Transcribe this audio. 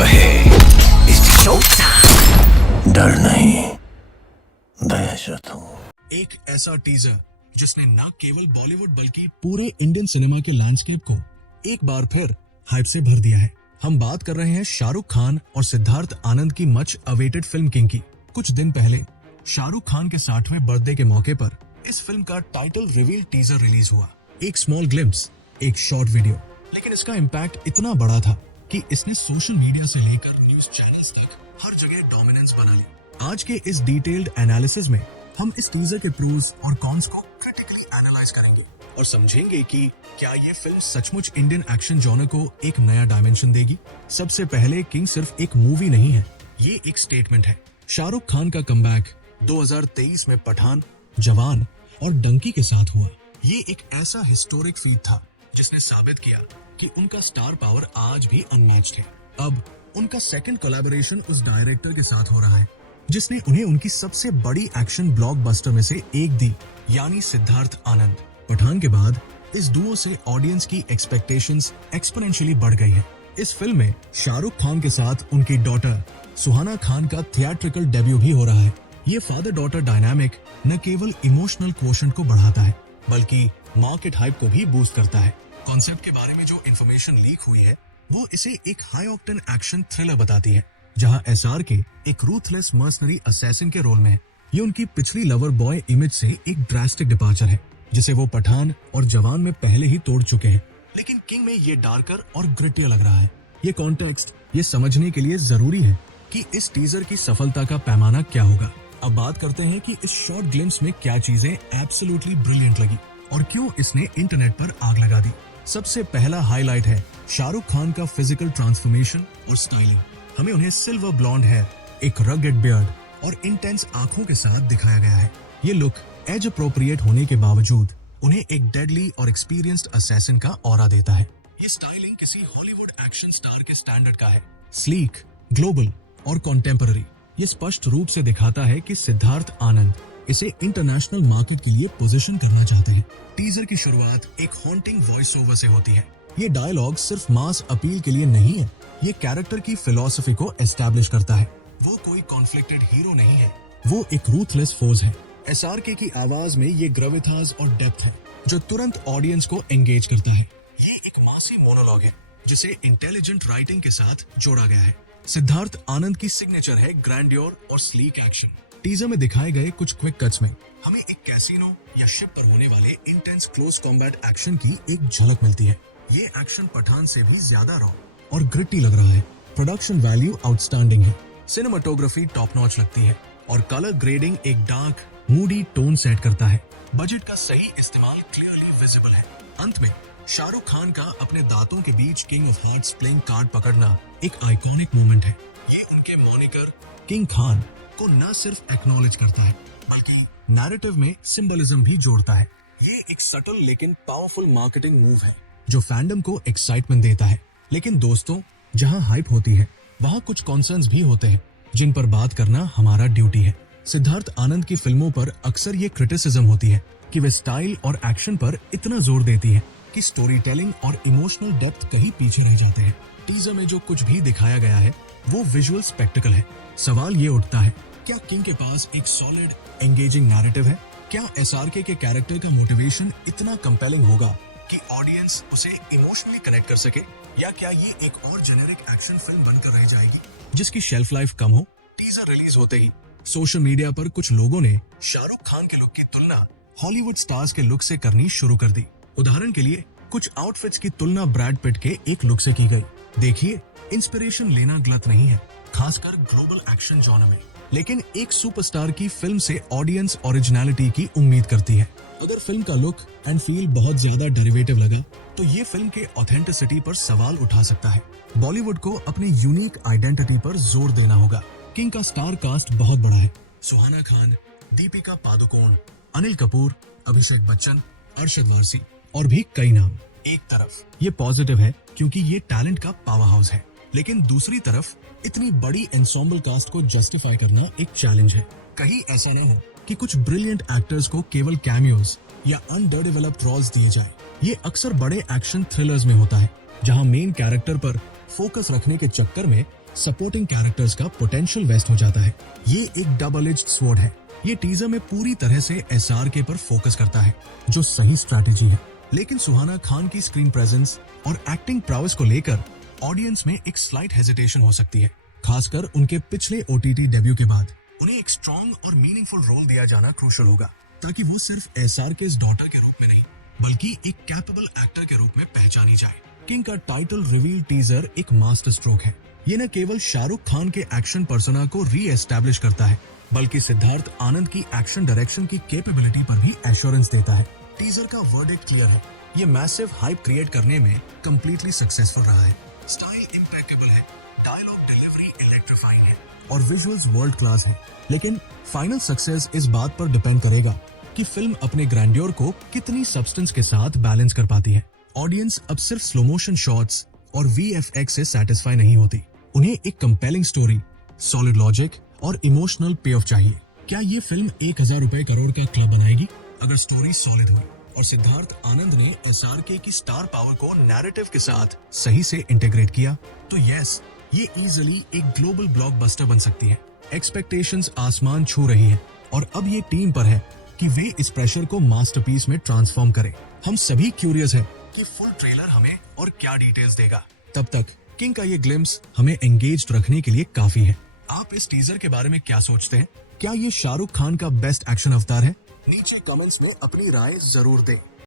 बहे। डर नहीं, दहशत हूँ। एक ऐसा टीजर जिसने न केवल बॉलीवुड बल्कि पूरे इंडियन सिनेमा के लैंडस्केप को एक बार फिर हाइप से भर दिया है। हम बात कर रहे हैं शाहरुख खान और सिद्धार्थ आनंद की मच अवेटेड फिल्म किंग की। कुछ दिन पहले शाहरुख खान के 60वें बर्थडे के मौके पर इस फिल्म का टाइटल रिवील टीजर रिलीज हुआ। एक स्मॉल ग्लिम्स, एक शॉर्ट वीडियो, लेकिन इसका इम्पैक्ट इतना बड़ा था कि इसने सोशल मीडिया से लेकर न्यूज चैनल्स तक हर जगह डोमिनेंस बना ली। आज के इस डिटेल्ड एनालिसिस में हम इस टीजर के प्रोज और कॉन्स को क्रिटिकली एनालाइज करेंगे और समझेंगे कि क्या ये फिल्म सचमुच इंडियन एक्शन जॉनर को एक नया डायमेंशन देगी। सबसे पहले किंग सिर्फ एक मूवी नहीं है, ये एक स्टेटमेंट है। शाहरुख खान का कमबैक 2023 में पठान, जवान और डंकी के साथ हुआ। ये एक ऐसा हिस्टोरिक फीट था जिसने साबित किया कि उनका स्टार पावर आज भी अनमैच्ड है। अब उनका सेकंड कोलैबोरेशन उस डायरेक्टर के साथ हो रहा है जिसने उन्हें उनकी सबसे बड़ी एक्शन ब्लॉकबस्टर में से एक दी, यानी सिद्धार्थ आनंद। पठान के बाद इस डुओ से ऑडियंस की एक्सपेक्टेशंस एक्सपोनेंशियली बढ़ गई है। इस फिल्म में शाहरुख खान के साथ उनकी डॉटर सुहाना खान का थिएट्रिकल डेब्यू भी हो रहा है। ये फादर डॉटर डायनामिक न केवल इमोशनल क्वोशंट को बढ़ाता है बल्कि मार्केट हाइप को भी बूस्ट करता है। कॉन्सेप्ट के बारे में जो इन्फॉर्मेशन लीक हुई है वो इसे एक हाई ऑक्टेन एक्शन थ्रिलर बताती है जहां SRK एक रूथलेस मर्सनरी असैसिन के रोल में है। ये उनकी पिछली लवर बॉय इमेज से एक ड्रास्टिक डिपार्चर है जिसे वो पठान और जवान में पहले ही तोड़ चुके हैं, लेकिन किंग में ये डार्कर और ग्रिटियर लग रहा है। ये कॉन्टेक्स्ट ये समझने के लिए जरूरी है कि इस टीजर की सफलता का पैमाना क्या होगा। अब बात करते हैं कि इस शॉर्ट ग्लिम्स में क्या चीजें एब्सोल्युटली ब्रिलियंट लगी और क्यों इसने इंटरनेट पर आग लगा दी। सबसे पहला हाईलाइट है शाहरुख खान का फिजिकल ट्रांसफॉर्मेशन और स्टाइलिंग। हमें उन्हें सिल्वर ब्लॉन्ड हेयर, एक रगेड बियर्ड और इंटेंस आंखों के साथ दिखाया गया है। ये लुक एज अप्रोप्रिएट होने के बावजूद उन्हें एक डेडली और एक्सपीरियंस्ड असैसिन का ऑरा देता है। ये स्टाइलिंग किसी हॉलीवुड एक्शन स्टार के स्टैंडर्ड का है, स्लीक, ग्लोबल और कॉन्टेम्पररी। ये स्पष्ट रूप से दिखाता है कि सिद्धार्थ आनंद इसे इंटरनेशनल मार्केट के लिए पोजीशन करना चाहते हैं। टीजर की शुरुआत एक हॉन्टिंग वॉइस ओवर से होती है। ये डायलॉग सिर्फ मास अपील के लिए नहीं है, ये कैरेक्टर की फिलॉसफी को एस्टैब्लिश करता है। वो कोई कॉन्फ्लिक्टेड हीरो नहीं है, वो एक रूथलेस फोर्स है। SRK की आवाज में ये ग्रेविटास और डेप्थ है जो तुरंत ऑडियंस को एंगेज करता है। ये एक मासी मोनोलॉग है जिसे इंटेलिजेंट राइटिंग के साथ जोड़ा गया है। सिद्धार्थ आनंद की सिग्नेचर है ग्रैंडियोर और स्लीक एक्शन। टीजर में दिखाए गए कुछ क्विक कट्स में हमें एक कैसीनो या शिप पर होने वाले इंटेंस क्लोज कॉम्बैट एक्शन की एक झलक मिलती है। ये एक्शन पठान से भी ज्यादा रॉ और ग्रिटी लग रहा है। प्रोडक्शन वैल्यू आउटस्टैंडिंग है, सिनेमाटोग्राफी टॉप नॉच लगती है और कलर ग्रेडिंग एक डार्क मूडी टोन सेट करता है। बजट का सही इस्तेमाल क्लियरली विजिबल है। अंत में शाहरुख खान का अपने दांतों के बीच king of hearts playing card पकड़ना एक आइकॉनिक मोमेंट है। ये उनके मॉनिकर किंग खान को न सिर्फ एक्नॉलेज करता है बल्कि नैरेटिव में सिंबलिज्म भी जोड़ता है। ये एक सटल लेकिन पावरफुल मार्केटिंग मूव है जो फैंडम को एक्साइटमेंट देता है। लेकिन दोस्तों, जहां हाइप होती है वहां कुछ कॉन्सर्न्स भी होते हैं जिन पर बात करना हमारा ड्यूटी है। सिद्धार्थ आनंद की फिल्मों पर अक्सर ये क्रिटिसिज्म होती है कि वे स्टाइल और एक्शन पर इतना जोर देती है कि स्टोरी टेलिंग और इमोशनल डेप्थ कहीं पीछे रह जाते हैं। टीजर में जो कुछ भी दिखाया गया है वो विजुअल स्पेक्टिकल है। सवाल ये उठता है, क्या किंग के पास एक सॉलिड एंगेजिंग नैरेटिव है? क्या SRK के कैरेक्टर का मोटिवेशन इतना कंपेलिंग होगा कि ऑडियंस उसे इमोशनली कनेक्ट कर सके, या क्या ये एक और जेनेरिक एक्शन फिल्म बनकर रह जाएगी जिसकी शेल्फ लाइफ कम हो? टीजर रिलीज होते ही सोशल मीडिया पर कुछ लोगों ने शाहरुख खान के लुक की तुलना हॉलीवुड स्टार्स के लुक से करनी शुरू कर दी। उदाहरण के लिए कुछ आउटफिट्स की तुलना ब्रैड पिट के एक लुक से की गई। देखिए, इंस्पिरेशन लेना गलत नहीं है, खासकर ग्लोबल एक्शन जॉनर में, लेकिन एक सुपरस्टार की फिल्म से ऑडियंस ओरिजिनलिटी की उम्मीद करती है। अगर फिल्म का लुक एंड फील बहुत ज्यादा डेरिवेटिव लगा तो ये फिल्म के ऑथेंटिसिटी पर सवाल उठा सकता है। बॉलीवुड को अपने यूनिक आइडेंटिटी पर जोर देना होगा। किंग का स्टार कास्ट बहुत बड़ा है। सुहाना खान, दीपिका पादुकोण, अनिल कपूर, अभिषेक बच्चन, अरशद वारसी और भी कई नाम। एक तरफ ये पॉजिटिव है क्योंकि ये टैलेंट का पावर हाउस है, लेकिन दूसरी तरफ इतनी बड़ी एंसेम्बल कास्ट को जस्टिफाई करना एक चैलेंज है। कहीं ऐसा न हो कि कुछ ब्रिलियंट एक्टर्स को केवल कैमियोज या अनडेवलप्ड रोल्स दिए जाए। ये अक्सर बड़े एक्शन थ्रिलर्स में होता है जहां मेन कैरेक्टर पर फोकस रखने के चक्कर में सपोर्टिंग कैरेक्टर्स का पोटेंशियल वेस्ट हो जाता है। ये एक डबल एज्ड स्वॉर्ड है। ये टीजर में पूरी तरह से SRK पर फोकस करता है, जो सही स्ट्रैटेजी है। लेकिन सुहाना खान की स्क्रीन प्रेजेंस और एक्टिंग प्राउस को लेकर ऑडियंस में एक स्लाइट हेजिटेशन हो सकती है, खासकर उनके पिछले OTT डेब्यू के बाद। उन्हें एक स्ट्रॉन्ग और मीनिंगफुल रोल दिया जाना क्रूशियल होगा, ताकि वो सिर्फ SRK's डॉटर के रूप में नहीं, बल्कि एक कैपेबल एक्टर के रूप में पहचानी जाए। किंग का टाइटल रिवील टीजर एक मास्टर स्ट्रोक है। ये न केवल शाहरुख खान के एक्शन पर्सोना को री एस्टैब्लिश करता है, बल्कि सिद्धार्थ आनंद की एक्शन डायरेक्शन की कैपेबिलिटी पर भी एश्योरेंस देता है। टीजर का वर्डिक्ट क्लियर है, ये मैसिव हाइप क्रिएट करने में कंप्लीटली सक्सेसफुल रहा है। स्टाइल इम्पेकेबल है, डायलॉग डिलीवरी इलेक्ट्रीफाइंग है और विजुअल्स वर्ल्ड क्लास है। लेकिन फाइनल सक्सेस इस बात पर डिपेंड करेगा कि फिल्म अपने ग्रैंडियर को कितनी सब्सटेंस के साथ बैलेंस कर पाती है। ऑडियंस अब सिर्फ स्लो मोशन शॉट्स और VFX से सेटिस्फाई नहीं होती, उन्हें एक कंपेलिंग स्टोरी, सॉलिड लॉजिक और इमोशनल पे ऑफ चाहिए। क्या ये फिल्म 1000 रुपए करोड़ का क्लब बनाएगी? अगर स्टोरी सॉलिड हुई और सिद्धार्थ आनंद ने SRK की स्टार पावर को नैरेटिव के साथ सही से इंटीग्रेट किया, तो यस, ये इजीली एक ग्लोबल ब्लॉकबस्टर बन सकती है। एक्सपेक्टेशंस आसमान छू रही है और अब ये टीम पर है कि वे इस प्रेशर को मास्टरपीस में ट्रांसफॉर्म करें। हम सभी क्यूरियस हैं कि फुल ट्रेलर हमें और क्या डिटेल्स देगा। तब तक किंग का ये ग्लिम्स हमें एंगेज्ड रखने के लिए काफी है। आप इस टीजर के बारे में क्या सोचते हैं? क्या ये शाहरुख खान का बेस्ट एक्शन अवतार है? नीचे कमेंट्स में अपनी राय जरूर दें।